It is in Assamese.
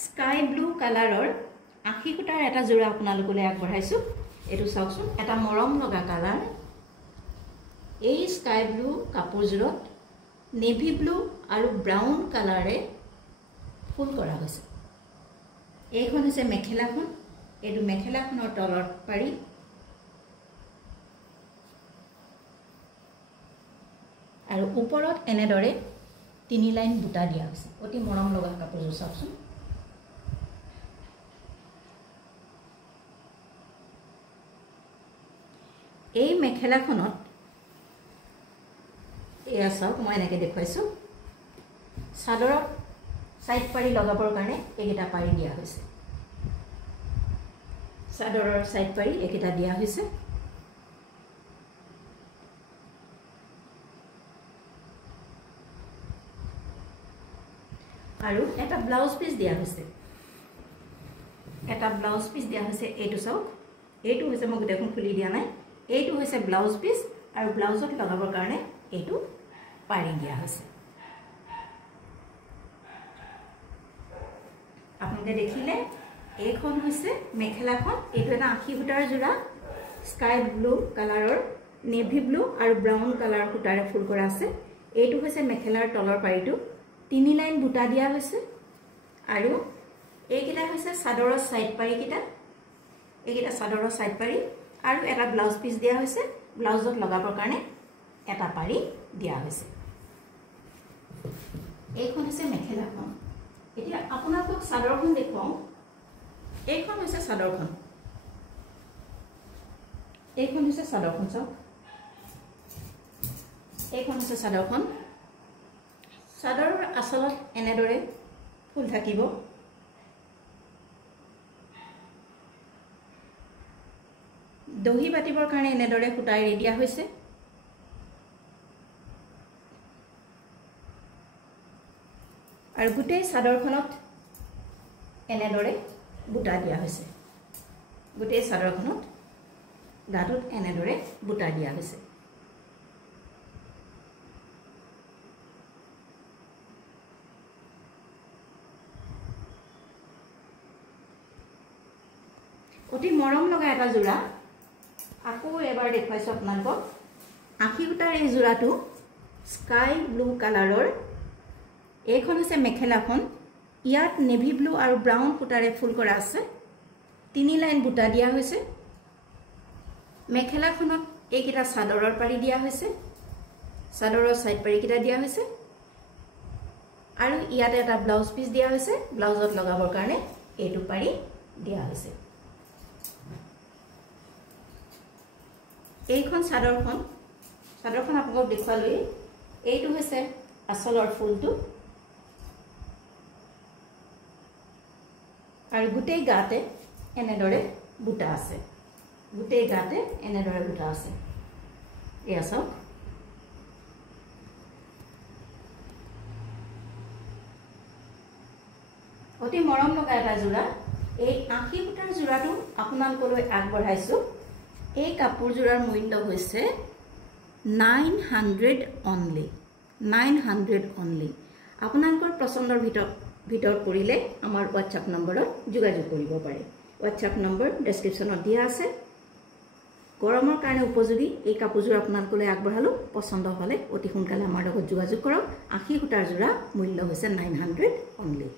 স্কাই ব্লু কালাৰৰ আখি খুটাৰ এটা জোৰা আপোনালোকলৈ আগবঢ়াইছো এটো চাওকচোন এটা মৰম লগা কালাৰ এই স্কাই ব্লু কাপোৰজোৰত নেভি ব্লু আৰু ব্ৰাউন কালাৰে ফুল কৰা হৈছে এইখন হৈছে মেখেলাখন এটো মেখেলাখনৰ তলৰ পাৰি আৰু ওপৰত এনেদৰে তিনি লাইন বুটা দিয়া হৈছে অতি মৰম লগা কাপোৰজোৰ চাওকচোন এই মেখেলাখনত এয়া চাওক মই এনেকৈ দেখুৱাইছো চাদৰত সাইড পাৰি লগাবৰ কাৰণে এইটা পাৰি দিয়া হৈছে চাদৰৰ সাইড পাৰি এইটা দিয়া হৈছে আৰু এটা ব্লাউজ পিস দিয়া হৈছে এইটো চাওক এইটো হৈছে মই দেখোন খুলি দিয়া নাই এইটো হৈছে ব্লাউজ পিস আৰু ব্লাউজত লগাবৰ কাৰণে এইটো পাৰি দিয়া হৈছে আপোনালোকে দেখিলে এইখন হৈছে মেখেলাখন এইটো এটা আখি খুটাৰ জোৰা স্কাই ব্লু কালাৰৰ নেভি ব্লু আৰু ব্ৰাউন কালাৰৰ খুটাৰে ফুল কৰা আছে এইটো হৈছে মেখেলাৰ তলৰ পাৰিটো তিনি লাইন বুটা দিয়া হৈছে আৰু এইকিটা হৈছে চাদৰৰ সাইড পাৰি কিটা এইকিটা চাদৰৰ সাইড পাৰি আৰু এটা ব্লাউজ পিস দিয়া হৈছে ব্লাউজত লগাবৰ কাৰণে এটা পাৰি দিয়া হৈছে এইখন হৈছে মেখেলাখন এতিয়া আপোনালোকক চাদৰখন দেখুৱাও এইখন হৈছে চাদৰখন চাওক এইখন হৈছে চাদৰখন চাদৰৰ আচলত এনেদৰে ফুল থাকিব দহি বাটিবৰ কাৰণে এনেদৰে খুটাই দিয়া হৈছে আৰু গোটেই চাদৰখনত এনেদৰে বুটা দিয়া হৈছে গোটেই চাদৰখনত গাটোত এনেদৰে বুটা দিয়া হৈছে অতি মৰম লগা এটা জোৰা আকৌ এবাৰ দেখুৱাইছো আপোনালোকক আখি খুটাৰ এই জোৰাটো স্কাই ব্লু কালাৰৰ এইখন হৈছে মেখেলাখন ইয়াত নেভি ব্লু আৰু ব্ৰাউন খুটাৰে ফুল কৰা আছে তিনি লাইন বুটা দিয়া হৈছে মেখেলাখনত এইকিটা চাদৰৰ পাৰি দিয়া হৈছে চাদৰৰ সাইড পাৰি কিটা দিয়া হৈছে আৰু ইয়াতে এটা ব্লাউজ পিস দিয়া হৈছে ব্লাউজত লগাবৰ কাৰণে এইটো পাৰি দিয়া হৈছে এইখন চাদৰখন আপোনালোকক দেখুৱালৈ এইটো হৈছে আচলৰ ফুলটো আৰু গোটেই গাতে এনেদৰে বুটা আছে এয়া চাওক অতি মৰম লগা এটা জোৰা এই আখি খুটাৰ জোৰাটো আপোনালোকলৈ আগবঢ়াইছো এই কাপোৰজোৰাৰ মূল্য হৈছে 900 অনলি আপোনালোকৰ পছন্দৰ ভিতৰত পৰিলে আমাৰ WhatsApp নম্বৰত যোগাযোগ কৰিব পাৰে WhatsApp নম্বৰ ডেসক্ৰিপচনত দিয়া আছে গৰমৰ কাৰণে উপযোগী এই কাপোৰজোৰ আপোনালোকলৈ আগবঢ়ালো পছন্দ হলে অতি সোনকালে আমাৰ লগত যোগাযোগ কৰক আখি খুটাৰ জোৰা মূল্য হৈছে 900 অনলি